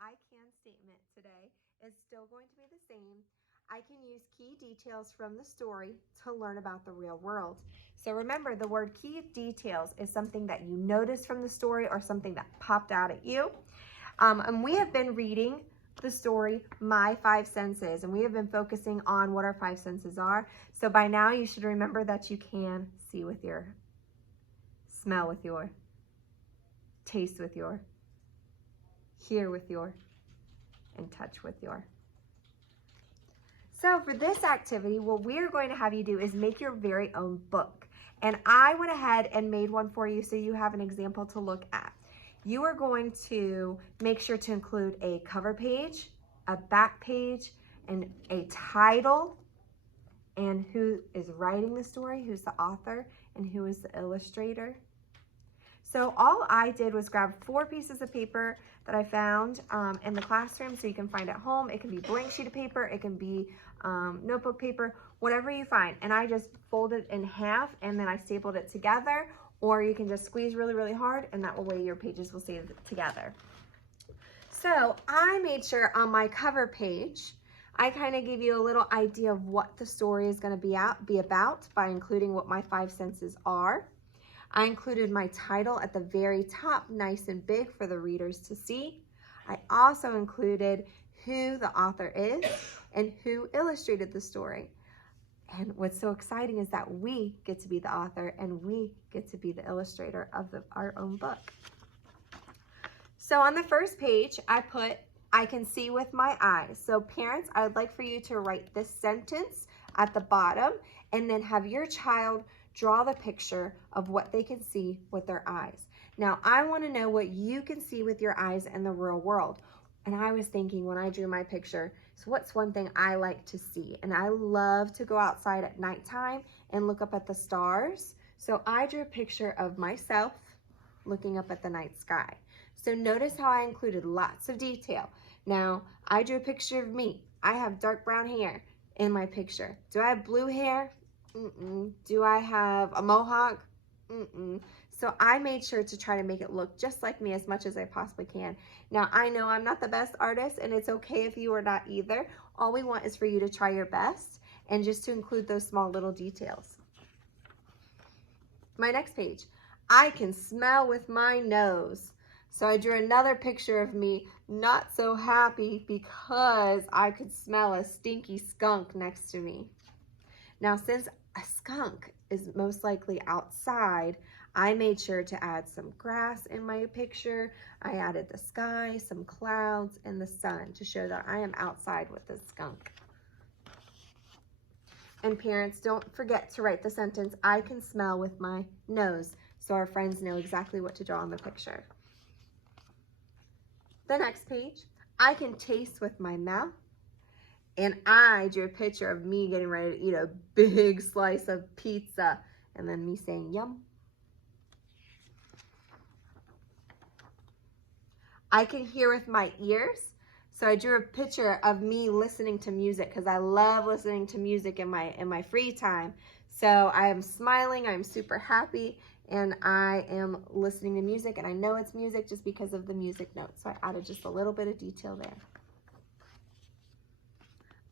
I can statement today is still going to be the same. I can use key details from the story to learn about the real world. So remember, the word key details is something that you noticed from the story or something that popped out at you. And we have been reading the story My Five Senses, and we have been focusing on what our five senses are. So by now you should remember that you can see with your, smell with your, taste with your, hear with your, and touch with your. So for this activity, what we're going to have you do is make your very own book. And I went ahead and made one for you so you have an example to look at. You are going to make sure to include a cover page, a back page, and a title, and who is writing the story, who's the author, and who is the illustrator. So all I did was grab 4 pieces of paper that I found in the classroom, so you can find at home. It can be blank sheet of paper, it can be notebook paper, whatever you find. And I just folded it in half and then I stapled it together, or you can just squeeze really, really hard and that way your pages will stay together. So I made sure on my cover page, I kind of give you a little idea of what the story is going to be about by including what my 5 senses are. I included my title at the very top, nice and big for the readers to see. I also included who the author is and who illustrated the story. And what's so exciting is that we get to be the author and we get to be the illustrator of our own book. So on the first page, I put, I can see with my eyes. So parents, I would like for you to write this sentence at the bottom and then have your child draw the picture of what they can see with their eyes. Now, I want to know what you can see with your eyes in the real world. And I was thinking when I drew my picture, so what's one thing I like to see? And I love to go outside at nighttime and look up at the stars. So I drew a picture of myself looking up at the night sky. So notice how I included lots of detail. Now, I drew a picture of me. I have dark brown hair in my picture. Do I have blue hair? Do I have a mohawk? So I made sure to try to make it look just like me as much as I possibly can. Now, I know I'm not the best artist, and it's okay if you are not either. All we want is for you to try your best and just to include those small little details. My next page, I can smell with my nose. So I drew another picture of me not so happy because I could smell a stinky skunk next to me. Now, since a skunk is most likely outside, I made sure to add some grass in my picture. I added the sky, some clouds, and the sun to show that I am outside with the skunk. And parents, don't forget to write the sentence, I can smell with my nose, so our friends know exactly what to draw on the picture. The next page, I can taste with my mouth. And I drew a picture of me getting ready to eat a big slice of pizza and then me saying yum. I can hear with my ears. So I drew a picture of me listening to music because I love listening to music in my free time. So I am smiling, I'm super happy, and I am listening to music, and I know it's music just because of the music notes. So I added just a little bit of detail there.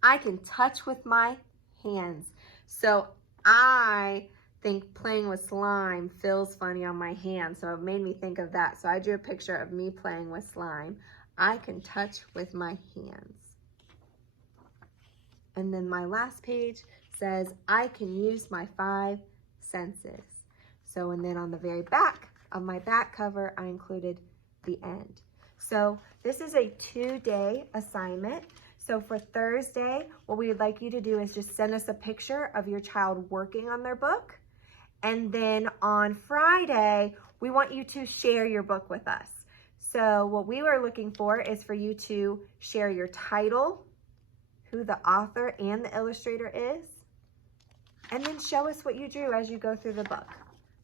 I can touch with my hands. So I think playing with slime feels funny on my hand, so it made me think of that. So I drew a picture of me playing with slime. I can touch with my hands. And then my last page says, I can use my 5 senses. So, and then on the very back of my back cover, I included the end. So this is a 2-day assignment. So for Thursday, what we would like you to do is just send us a picture of your child working on their book. And then on Friday, we want you to share your book with us. So what we were looking for is for you to share your title, who the author and the illustrator is, and then show us what you drew as you go through the book.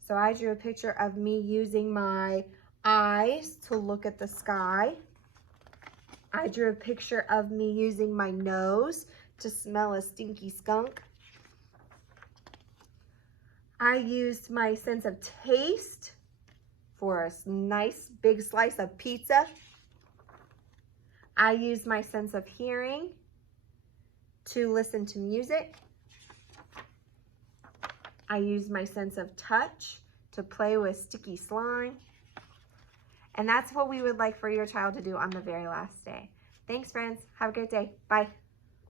So I drew a picture of me using my eyes to look at the sky. I drew a picture of me using my nose to smell a stinky skunk. I used my sense of taste for a nice big slice of pizza. I used my sense of hearing to listen to music. I used my sense of touch to play with sticky slime. And that's what we would like for your child to do on the very last day. Thanks, friends. Have a great day. Bye.